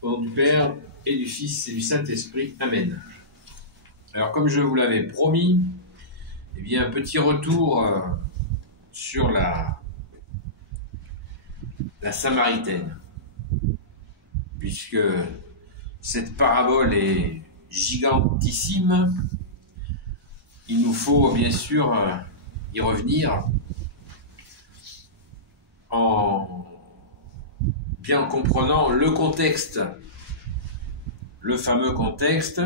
Au nom du Père, et du Fils, et du Saint-Esprit. Amen. Alors, comme je vous l'avais promis, eh bien, un petit retour sur la Samaritaine, puisque cette parabole est gigantissime. Il nous faut bien sûr y revenir en bien comprenant le contexte, le fameux contexte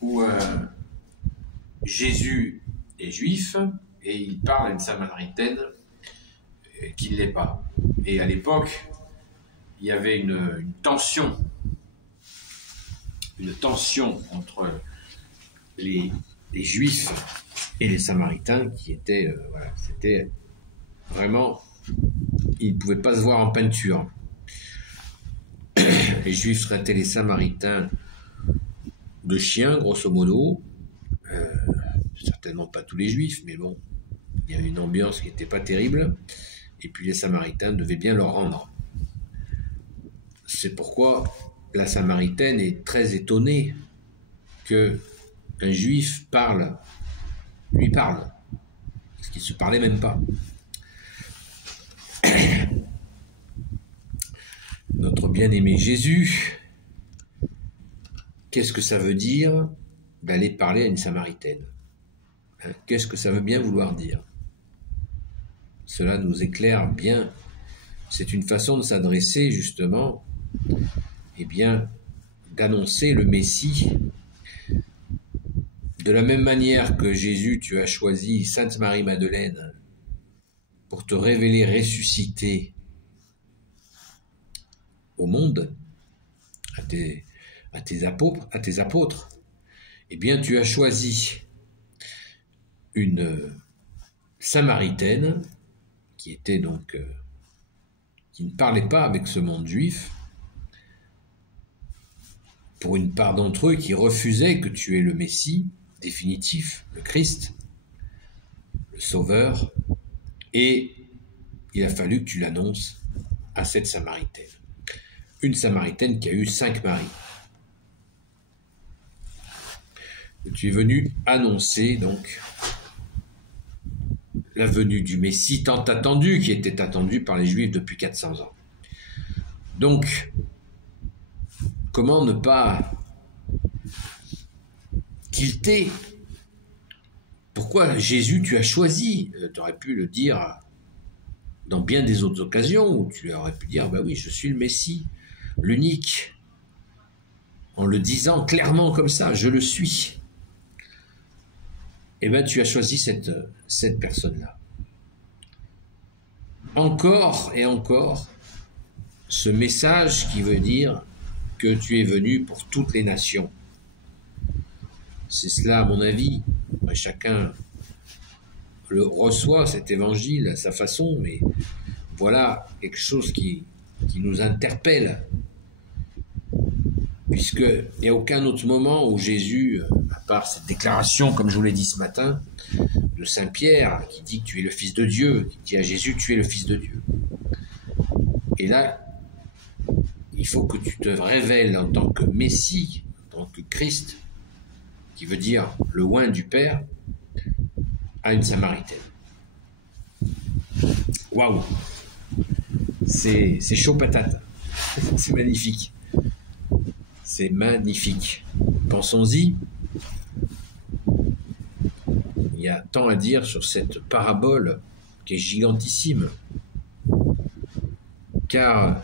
où Jésus est juif et il parle à une Samaritaine qui ne l'est pas. Et à l'époque, il y avait une tension entre les Juifs et les Samaritains qui étaient, c'était vraiment, ils ne pouvaient pas se voir en peinture. Les Juifs traitaient les Samaritains de chiens, grosso modo. Certainement pas tous les Juifs, mais bon, il y avait une ambiance qui n'était pas terrible. Et puis les Samaritains devaient bien leur rendre. C'est pourquoi la Samaritaine est très étonnée qu'un Juif lui parle, parce qu'ils ne se parlaient même pas. Notre bien-aimé Jésus, qu'est-ce que ça veut dire d'aller parler à une Samaritaine? Qu'est-ce que ça veut bien vouloir dire? Cela nous éclaire bien. C'est une façon de s'adresser justement, eh bien, d'annoncer le Messie. De la même manière que Jésus, tu as choisi Sainte Marie-Madeleine pour te révéler ressuscité au monde, à tes apôtres, eh bien, tu as choisi une Samaritaine qui était donc qui ne parlait pas avec ce monde juif, pour une part d'entre eux qui refusaient que tu es le Messie définitif, le Christ, le Sauveur, et il a fallu que tu l'annonces à cette Samaritaine. Une Samaritaine qui a eu 5 maris. Tu es venu annoncer donc la venue du Messie tant attendu, qui était attendu par les Juifs depuis 400 ans. Donc, comment ne pas tilter? Pourquoi Jésus tu as choisi? Tu aurais pu le dire dans bien des autres occasions, où tu aurais pu dire, ben oui, je suis le Messie, l'unique, en le disant clairement comme ça, je le suis. Eh bien, tu as choisi cette personne-là. Encore et encore, ce message qui veut dire que tu es venu pour toutes les nations. C'est cela, à mon avis. Chacun le reçoit, cet évangile, à sa façon, mais voilà quelque chose qui nous interpelle. Puisqu'il n'y a aucun autre moment où Jésus, à part cette déclaration, comme je vous l'ai dit ce matin, de Saint Pierre, qui dit que tu es le Fils de Dieu, qui dit à Jésus, tu es le Fils de Dieu. Et là, il faut que tu te révèles en tant que Messie, en tant que Christ, qui veut dire le oint du Père, à une Samaritaine. Waouh! C'est chaud patate. C'est magnifique. C'est magnifique. Pensons-y. Il y a tant à dire sur cette parabole qui est gigantissime. Car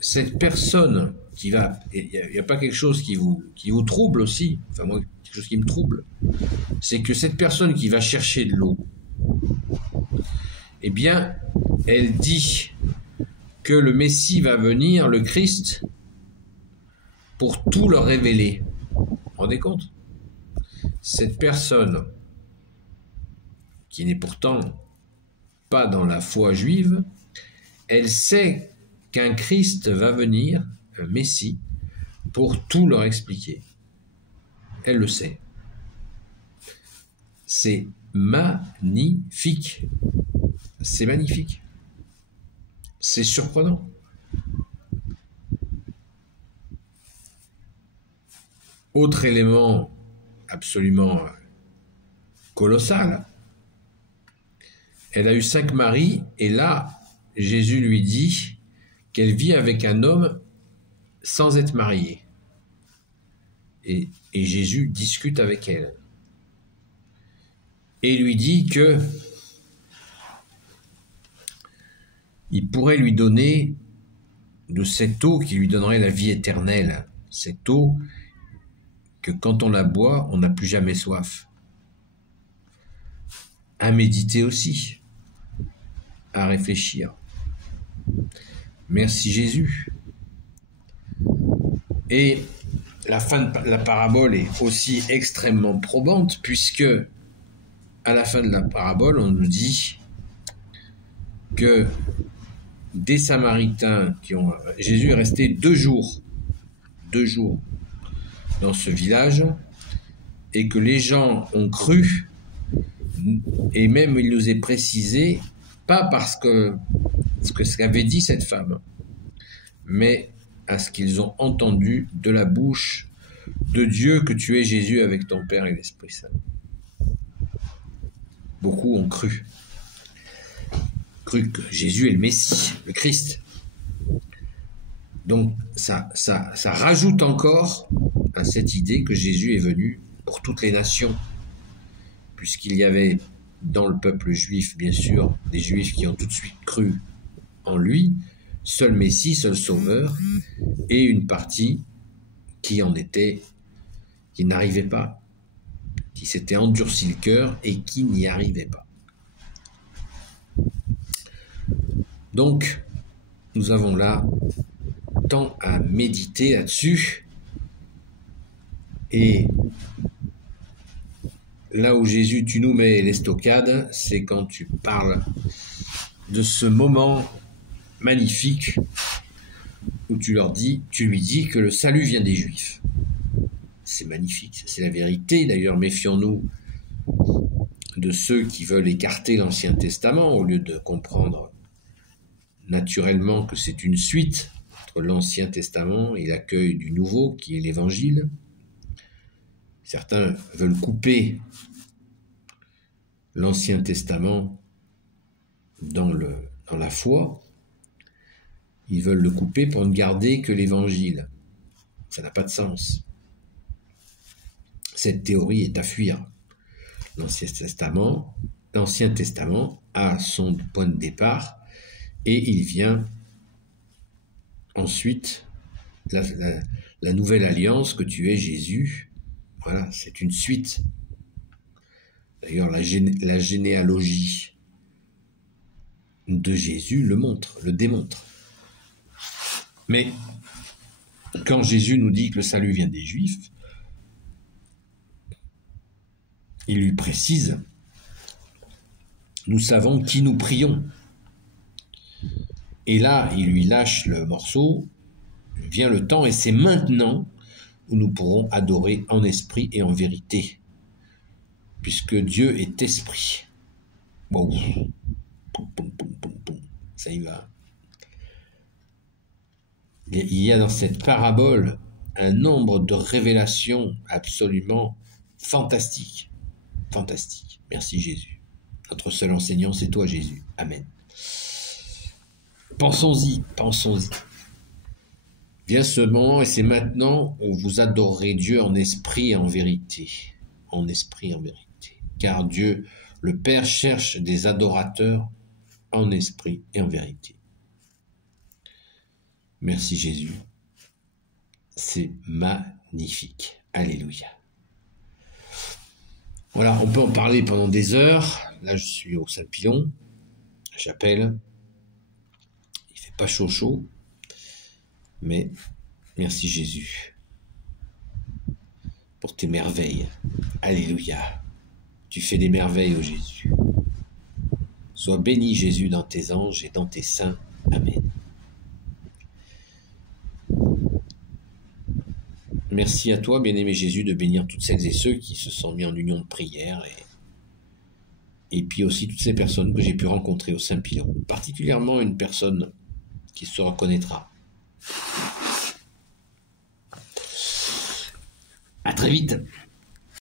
cette personne qui va... Il n'y a pas quelque chose qui vous trouble aussi, enfin moi, quelque chose qui me trouble, c'est que cette personne qui va chercher de l'eau, eh bien, elle dit que le Messie va venir, le Christ, pour tout leur révéler. Vous vous rendez compte? Cette personne qui n'est pourtant pas dans la foi juive, elle sait qu'un Christ va venir, un Messie, pour tout leur expliquer. Elle le sait. C'est magnifique. C'est magnifique. C'est surprenant. Autre élément absolument colossal, elle a eu 5 maris, et là, Jésus lui dit qu'elle vit avec un homme sans être mariée. Et Jésus discute avec elle. Et lui dit que il pourrait lui donner de cette eau qui lui donnerait la vie éternelle. Cette eau que quand on la boit, on n'a plus jamais soif. À méditer aussi, à réfléchir. Merci Jésus. Et la fin de la parabole est aussi extrêmement probante, puisque à la fin de la parabole, on nous dit que des Samaritains Jésus est resté 2 jours dans ce village, et que les gens ont cru, et même il nous est précisé, pas parce que ce qu'avait dit cette femme, mais à ce qu'ils ont entendu de la bouche de Dieu que tu es Jésus avec ton Père et l'Esprit Saint. Beaucoup ont cru que Jésus est le Messie, le Christ. Donc ça rajoute encore à cette idée que Jésus est venu pour toutes les nations, puisqu'il y avait dans le peuple juif, bien sûr, des Juifs qui ont tout de suite cru en lui, seul Messie, seul Sauveur, et une partie qui n'arrivait pas, qui s'était endurci le cœur et qui n'y arrivait pas. Donc, nous avons là tant à méditer là-dessus, et là où Jésus, tu nous mets l'estocade, c'est quand tu parles de ce moment magnifique où tu lui dis que le salut vient des Juifs. C'est magnifique, c'est la vérité. D'ailleurs, méfions-nous de ceux qui veulent écarter l'Ancien Testament au lieu de comprendre naturellement que c'est une suite entre l'Ancien Testament et l'accueil du Nouveau, qui est l'Évangile. Certains veulent couper l'Ancien Testament dans la foi. Ils veulent le couper pour ne garder que l'Évangile. Ça n'a pas de sens. Cette théorie est à fuir. L'Ancien Testament a son point de départ, et il vient ensuite la nouvelle alliance que tu es Jésus. Voilà, c'est une suite. D'ailleurs, la généalogie de Jésus le démontre. Mais quand Jésus nous dit que le salut vient des Juifs, il lui précise, nous savons qui nous prions. Et là, il lui lâche le morceau, vient le temps, et c'est maintenant où nous pourrons adorer en esprit et en vérité, puisque Dieu est esprit. Bon, ça y va. Il y a dans cette parabole un nombre de révélations absolument fantastiques. Fantastique. Merci Jésus. Notre seul enseignant, c'est toi Jésus. Amen. Pensons-y. Vient ce moment, et c'est maintenant où vous adorerez Dieu en esprit et en vérité. En esprit et en vérité. Car Dieu, le Père, cherche des adorateurs en esprit et en vérité. Merci Jésus. C'est magnifique. Alléluia. Voilà, on peut en parler pendant des heures. Là, je suis au Saint-Pilon, la chapelle. Il fait pas chaud, mais merci Jésus pour tes merveilles. Alléluia. Tu fais des merveilles, ô Jésus. Sois béni, Jésus, dans tes anges et dans tes saints. Amen. Merci à toi, bien-aimé Jésus, de bénir toutes celles et ceux qui se sont mis en union de prière, et puis aussi toutes ces personnes que j'ai pu rencontrer au Saint-Pilon, particulièrement une personne qui se reconnaîtra. À très vite.